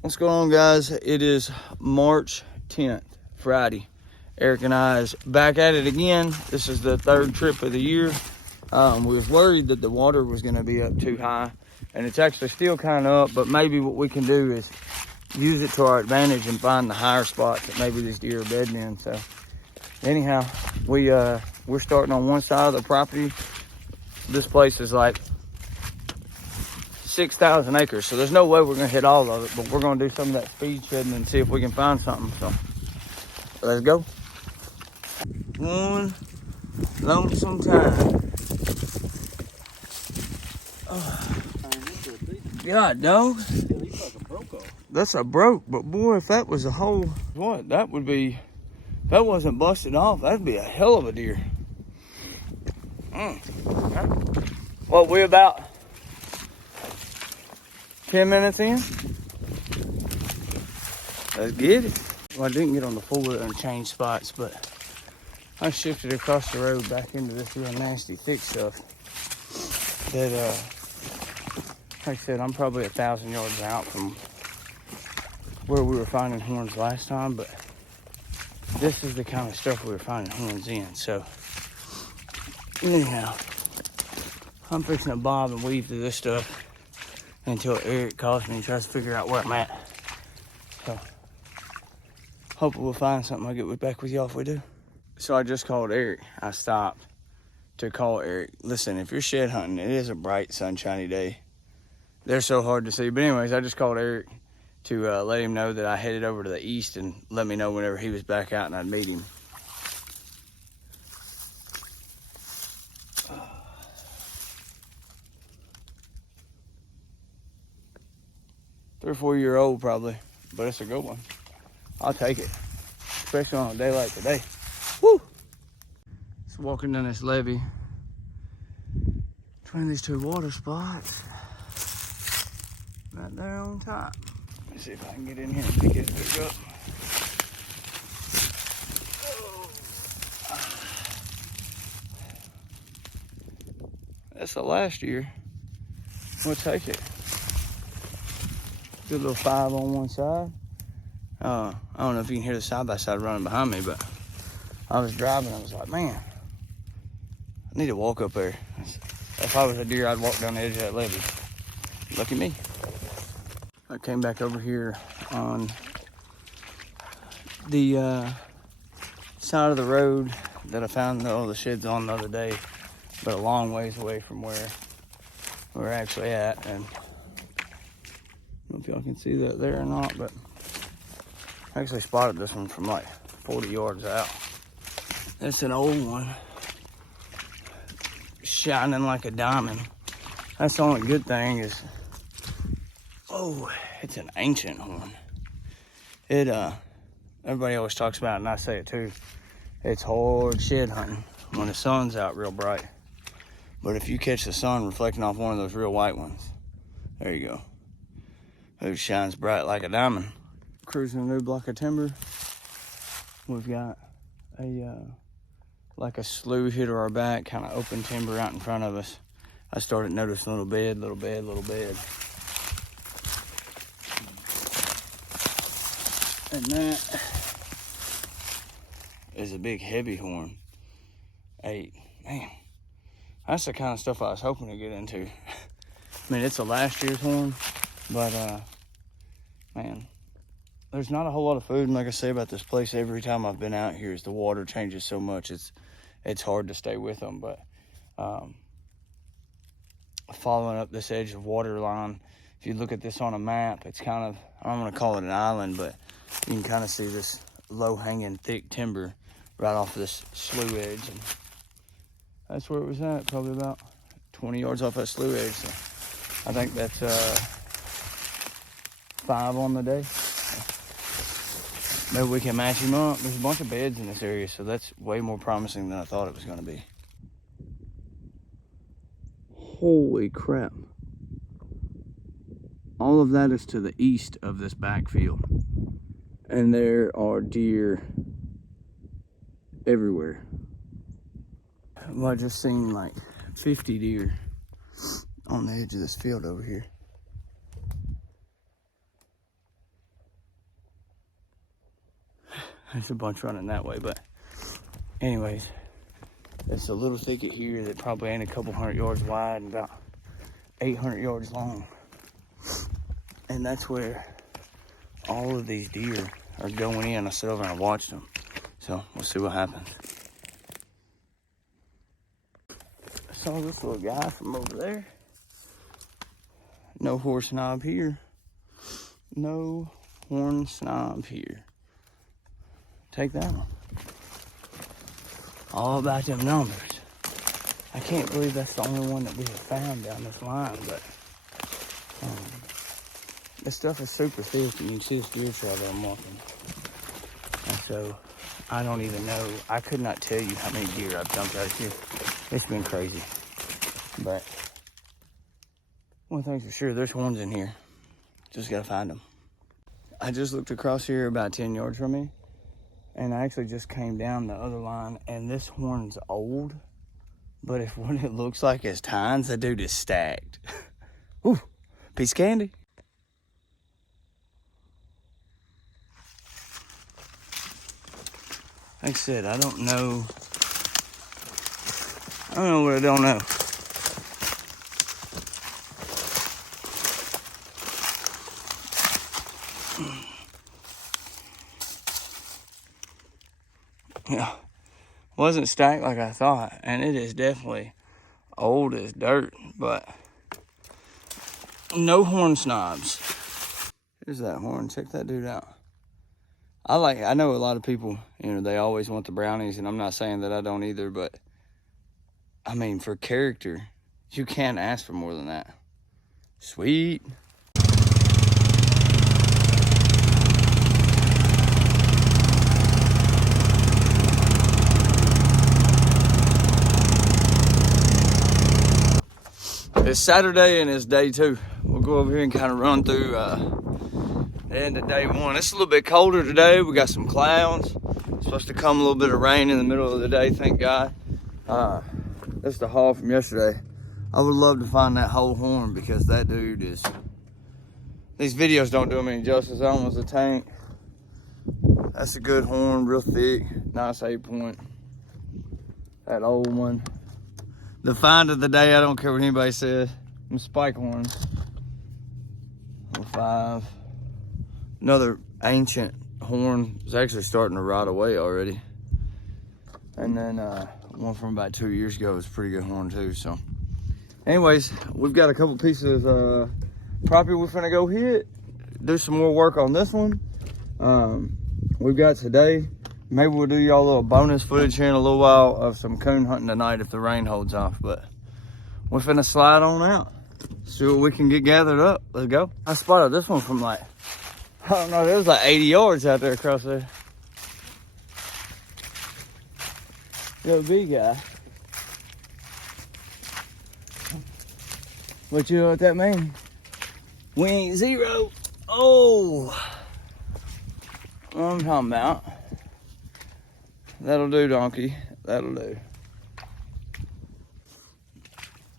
What's going on, guys? It is March 10th, Friday. Eric and I is back at it again. This is the third trip of the year. We was worried that the water was going to be up too high, and it's actually still kind of up, but maybe what we can do is use it to our advantage and find the higher spots that maybe these deer are bedding in. So anyhow, we're starting on one side of the property. This place is like 6,000 acres, so there's no way we're gonna hit all of it, but we're gonna do some of that speed shedding and see if we can find something. So let's go. One lonesome time. God, dog. That's a broke, but boy, if that was a whole, what that would be, if that wasn't busted off, that'd be a hell of a deer. Well, we about 10 minutes in. Let's get it. Well, I didn't get on the four-wheeler and change spots, but I shifted across the road back into this real nasty thick stuff that, like I said, I'm probably 1,000 yards out from where we were finding horns last time, but this is the kind of stuff we were finding horns in. So anyhow, I'm fixing to bob and weave through this stuff until Eric calls me and tries to figure out where I'm at. So hopefully we'll find something. I'll get back with y'all if we do. So I just called Eric. I stopped to call Eric. Listen, if you're shed hunting, it is a bright, sunshiny day. They're so hard to see. But anyways, I just called Eric to let him know that I headed over to the east and let me know whenever he was back out and I'd meet him. 3 or 4 year old probably, but it's a good one. I'll take it, especially on a day like today. Woo! So walking down this levee between these two water spots, right there on top. Let me see if I can get in here and pick this bitch up. That's the last year. We'll take it. Good little 5 on one side. I don't know if you can hear the side-by-side running behind me, but I was driving. I was like, man, I need to walk up there. If I was a deer, I'd walk down the edge of that levee. Lucky me. I came back over here on the side of the road that I found all the sheds on the other day, but a long ways away from where we're actually at. And I don't know if y'all can see that there or not, but I actually spotted this one from like 40 yards out. It's an old one, shining like a diamond. That's the only good thing is, oh, it's an ancient horn. It, everybody always talks about it, and I say it too. It's hard shed hunting when the sun's out real bright. But if you catch the sun reflecting off one of those real white ones, there you go. It shines bright like a diamond. Cruising a new block of timber. We've got a like a slough here to our back, kind of open timber out in front of us. I started noticing little bed. And that is a big heavy horn. 8. Man, that's the kind of stuff I was hoping to get into. I mean, it's a last year's horn, but man, there's not a whole lot of food. And like I say about this place, every time I've been out here, is the water changes so much, it's hard to stay with them. But following up this edge of water line, if you look at this on a map, it's kind of, I don't want to call it an island, but you can kind of see this low-hanging thick timber right off of this slough edge. And that's where it was at, probably about 20 yards off that slough edge. So I think that's 5 on the day. Maybe we can match him up. There's a bunch of beds in this area, so that's way more promising than I thought it was going to be. Holy crap. All of that is to the east of this backfield. And there are deer everywhere. Well, I just seen like 50 deer on the edge of this field over here. There's a bunch running that way, but anyways, it's a little thicket here that probably ain't a couple 100 yards wide and about 800 yards long. And that's where all of these deer are going in. I sit over and I watched them. So we'll see what happens. I saw this little guy from over there. No horse knob here. No horn snob here. Take that one. All about them numbers. I can't believe that's the only one that we have found down this line, but this stuff is super thick, and you can see this deer trail that I'm walking. And so, I don't even know. I could not tell you how many deer I've dumped out here. It's been crazy. But one thing's for sure, there's horns in here. Just gotta find them. I just looked across here about 10 yards from me, and I actually just came down the other line, and this horn's old, but if what it looks like is tines, that dude is stacked. Whew, piece of candy. Like I said, I don't know what I don't know. Yeah, wasn't stacked like I thought, and it is definitely old as dirt, but no horn snobs. Here's that horn. Check that dude out. I know a lot of people, they always want the brownies, and I'm not saying that I don't either, but I mean, for character, you can't ask for more than that. Sweet. It's Saturday and it's day 2. We'll go over here and kind of run through the end of day 1. It's a little bit colder today. We got some clouds. It's supposed to come a little bit of rain in the middle of the day, thank God. That's the haul from yesterday. I would love to find that whole horn because that dude is... These videos don't do him any justice. That one was a tank. That's a good horn, real thick, nice 8-point. That old one. The find of the day, I don't care what anybody says. Them spike horns. 5. Another ancient horn. It's actually starting to rot away already. And then one from about 2 years ago was a pretty good horn too. So, anyways, we've got a couple pieces of property we're finna go hit. Do some more work on this one. We've got today. Maybe we'll do y'all a little bonus footage here in a little while of some coon hunting tonight if the rain holds off. But we're finna slide on out. See what we can get gathered up. Let's go. I spotted this one from like, I don't know, there was like 80 yards out there across there. Levee guy. But you know what that means? We ain't zero. Oh. What I'm talking about. That'll do, donkey. That'll do.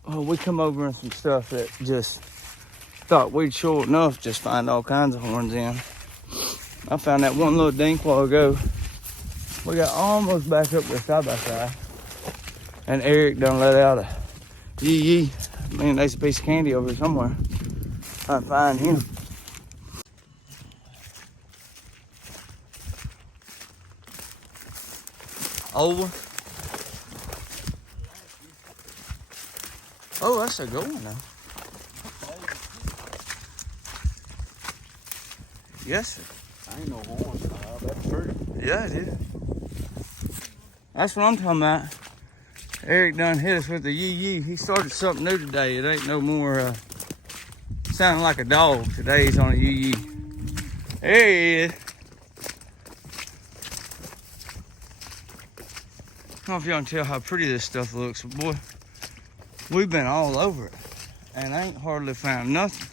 Well, we come over in some stuff that just thought we'd sure enough just find all kinds of horns in. I found that one little dink while ago. We got almost back up there side by side. And Eric done let out a yee. Man, there's a piece of candy over here somewhere. Trying to find him. Over. Oh, that's a good one now. Yes, sir. I ain't no horn. That's true. Yeah, it is. That's what I'm talking about. Eric done hit us with the yee. He started something new today. It ain't no more sounding like a dog. Today he's on a yee. There he is. I don't know if y'all can tell how pretty this stuff looks, but boy, we've been all over it and I ain't hardly found nothing.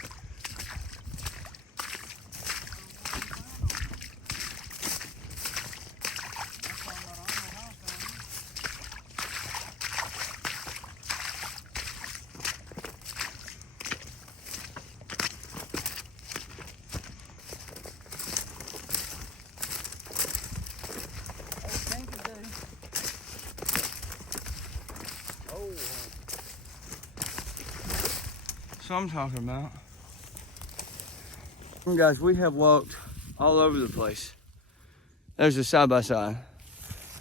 what I'm talking about. Guys, we have walked all over the place. There's a side-by-side.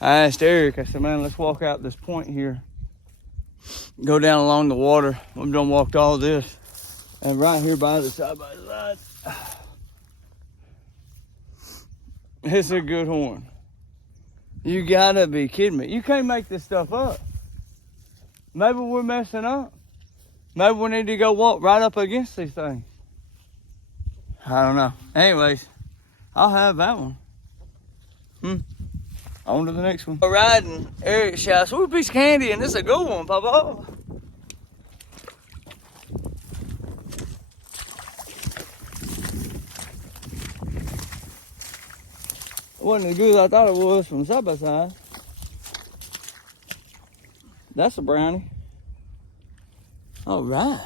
I asked Eric, I said, man, let's walk out this point here. Go down along the water. We've done walked all this. And right here by the side-by-side. It's a good horn. You gotta be kidding me. You can't make this stuff up. Maybe we're messing up. Maybe we need to go walk right up against these things. I don't know. Anyways, I'll have that one. On to the next one. We're riding. Eric shouts, "Ooh, a piece of candy," and this is a good one, Papa. It wasn't as good as I thought it was from side by side. That's a brownie. All right.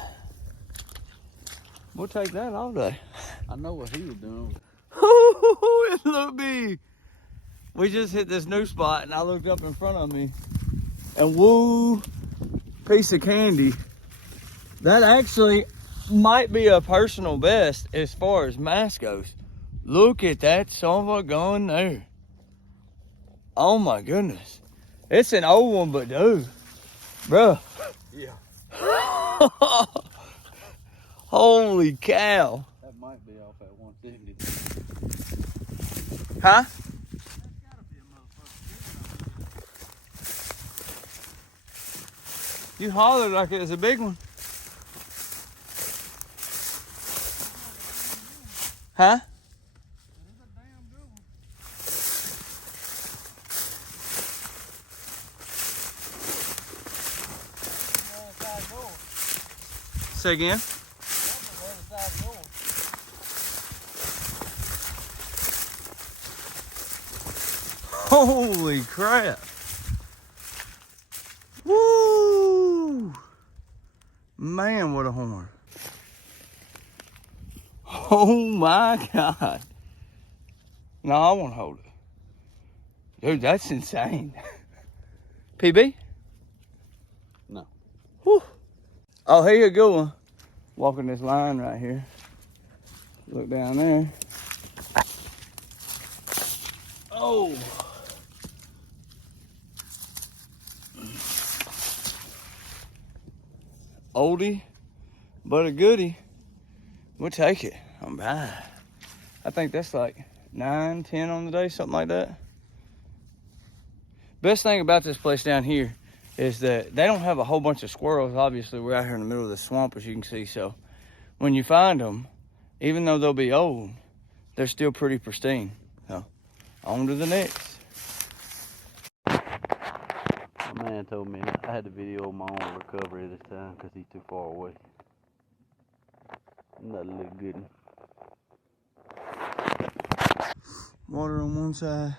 We'll take that all day. I know what he was doing. Ooh, it looked big. We just hit this new spot and I looked up in front of me and woo, piece of candy. That actually might be a personal best as far as mass goes. Look at that son of a gun there. Oh my goodness. It's an old one, but dude, bro. Yeah. Holy cow. That might be off at 170. Huh? You hollered like it was a big one. Huh? Say again? Holy crap. Woo! Man, what a horn. Oh my God. No, I won't hold it. Dude, that's insane. PB? No. Whew. Oh, here you go. Walking this line right here. Look down there. Oh. Oldie, but a goodie. We'll take it. I'm bad. I think that's like 9, 10 on the day, something like that. Best thing about this place down here is that they don't have a whole bunch of squirrels. Obviously, we're out here in the middle of the swamp, as you can see. So when you find them, even though they'll be old, they're still pretty pristine. So on to the next. My man told me I had to video my own recovery this time because he's too far away. That look good. Water on one side,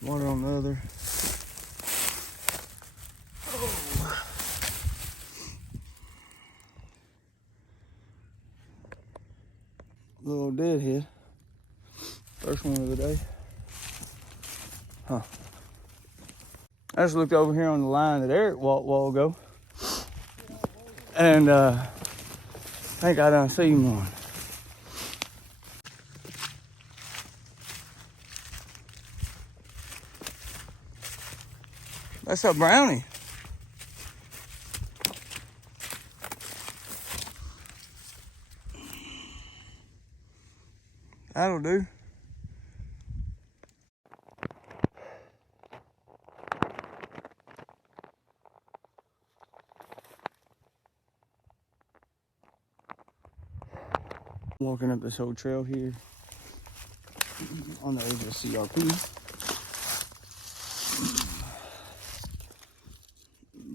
water on the other. Oh. Little deadhead. First one of the day. Huh. I just looked over here on the line that Eric walked a while ago. And I think I done seen one. That's a brownie. That'll do. Walking up this old trail here on the edge of the CRP.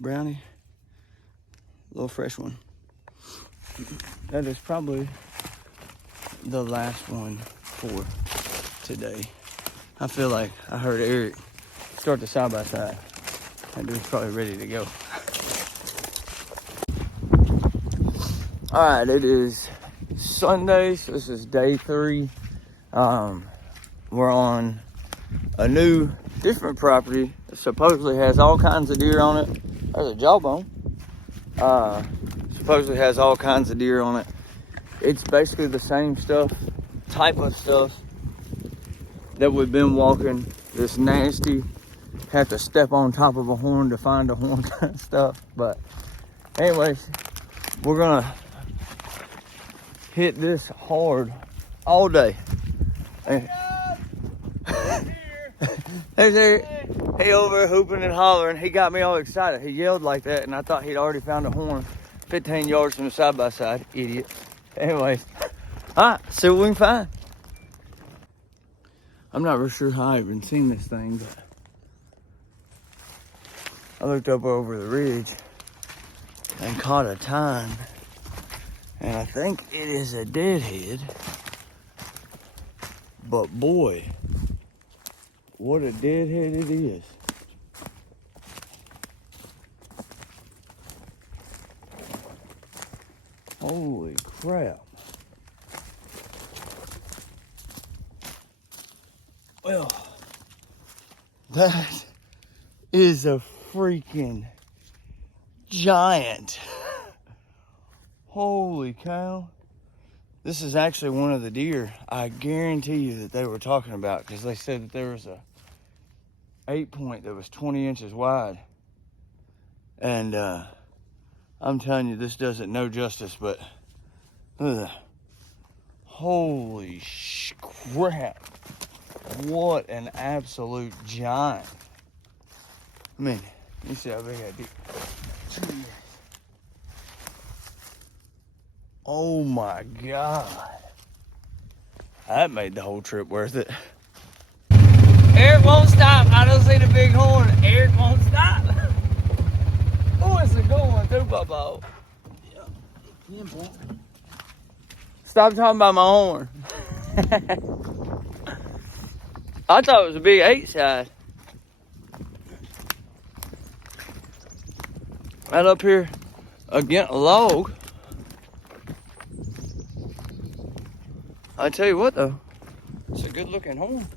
Brownie, little fresh one. That is probably the last one for today. I feel like I heard Eric start the side by side. That dude's probably ready to go. All right, it is Sunday, so this is day 3. We're on a new, different property that supposedly has all kinds of deer on it. There's a jawbone. supposedly has all kinds of deer on it. It's basically the same stuff, type of stuff that we've been walking. This nasty, have to step on top of a horn to find a horn kind of stuff. But anyways, we're gonna hit this hard all day. There's Eric. He over hooping and hollering. He got me all excited. He yelled like that, and I thought he'd already found a horn 15 yards from the side-by-side. Idiot. Anyways, all right, see what we can find. I'm not real sure how I even seen this thing, but I looked up over the ridge and caught a tine, and I think it is a deadhead. But boy, what a deadhead it is. Holy crap. Well, that is a freaking giant. Holy cow. This is actually one of the deer I guarantee you that they were talking about, because they said that there was a 8-point that was 20 inches wide. And I'm telling you, this does it no justice, but holy crap. What an absolute giant. I mean, you see how big that deer is. Oh my God. That made the whole trip worth it. Eric won't stop. I don't see the big horn. Eric won't stop. Oh, it's a good one too, Bobo. Yeah, boy. Stop talking about my horn. I thought it was a big 8-side. Right up here against a log. I tell you what though, it's a good looking horn.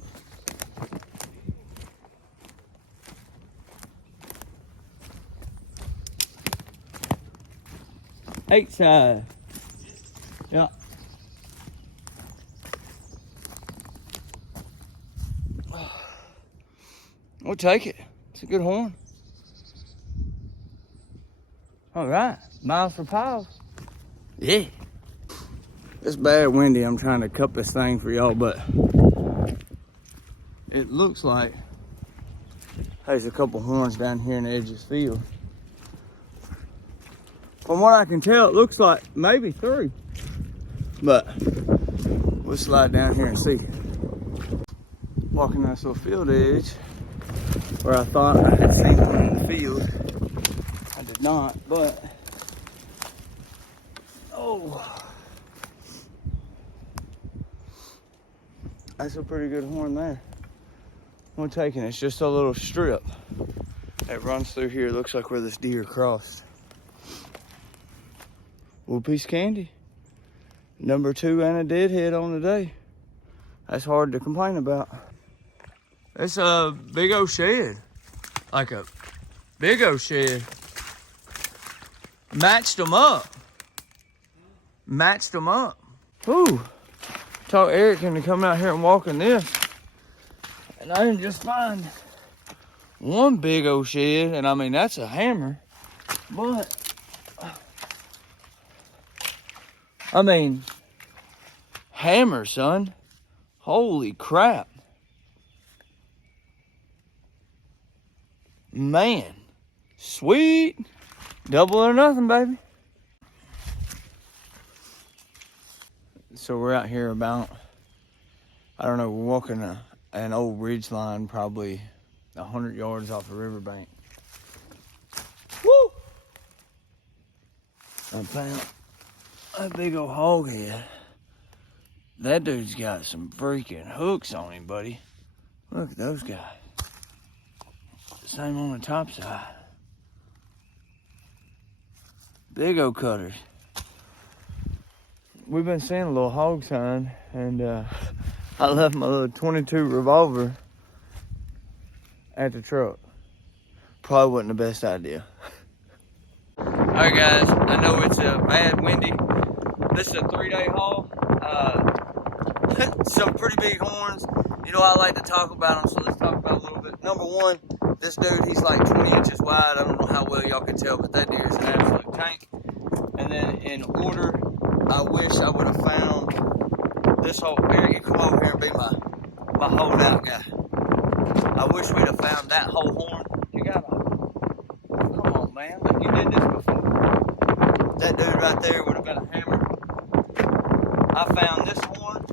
Eight side. Yeah. We'll take it. It's a good horn. All right, miles for piles. Yeah. It's bad windy. I'm trying to cup this thing for y'all, but it looks like there's a couple horns down here in the edge of this field. From what I can tell, it looks like maybe 3, but we'll slide down here and see. Walking this little field edge where I thought I had seen one in the field. I did not, but oh. That's a pretty good horn there. I'm taking it. It's just a little strip that runs through here. It looks like where this deer crossed. Little piece of candy. Number 2 and a deadhead on the day. That's hard to complain about. It's a big old shed. Like a big old shed. Matched them up. Matched them up. Ooh. Taught Eric into come out here and walk in this, and I didn't just find one big old shed, and I mean that's a hammer, but I mean hammer, son. Holy crap, man, sweet, double or nothing, baby. So we're out here about, I don't know, we're walking an old ridge line, probably 100 yards off the riverbank. Woo! I found a big old hog head. That dude's got some freaking hooks on him, buddy. Look at those guys. Same on the top side. Big old cutters. We've been seeing a little hog sign, and I left my little 22 revolver at the truck. Probably wasn't the best idea. All Alright guys, I know it's bad windy. This is a 3-day haul. Some pretty big horns. You know, I like to talk about them, so let's talk about a little bit. Number one, this dude, he's like 20 inches wide. I don't know how well y'all can tell, but that deer is an absolute tank. And then in order, I wish I would have found this whole area. Come over here and be my holdout guy. I wish we'd have found that whole horn. You got a, come on man, like you did this before. That dude right there would have been a hammer. I found this horn.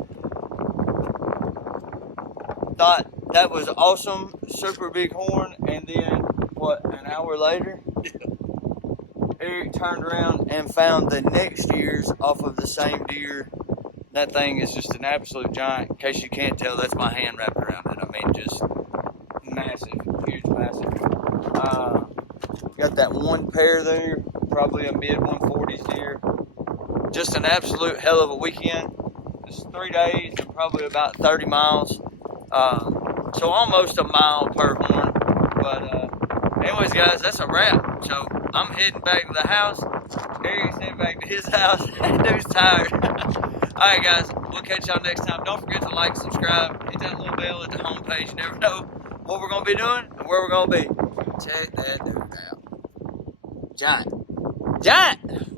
Thought that was awesome, super big horn, and then what, an hour later, Eric turned around and found the next year's off of the same deer. That thing is just an absolute giant. In case you can't tell, that's my hand wrapped around it. I mean, just massive, huge, massive. Got that one pair there, probably a mid 140s deer. Just an absolute hell of a weekend. It's 3 days and probably about 30 miles. So almost a mile per horn. But anyways guys, that's a wrap. So I'm heading back to the house. Eric's heading back to his house. That dude's tired. Alright guys, we'll catch y'all next time. Don't forget to like, subscribe, hit that little bell at the homepage. You never know what we're going to be doing and where we're going to be. Check that dude out. Giant.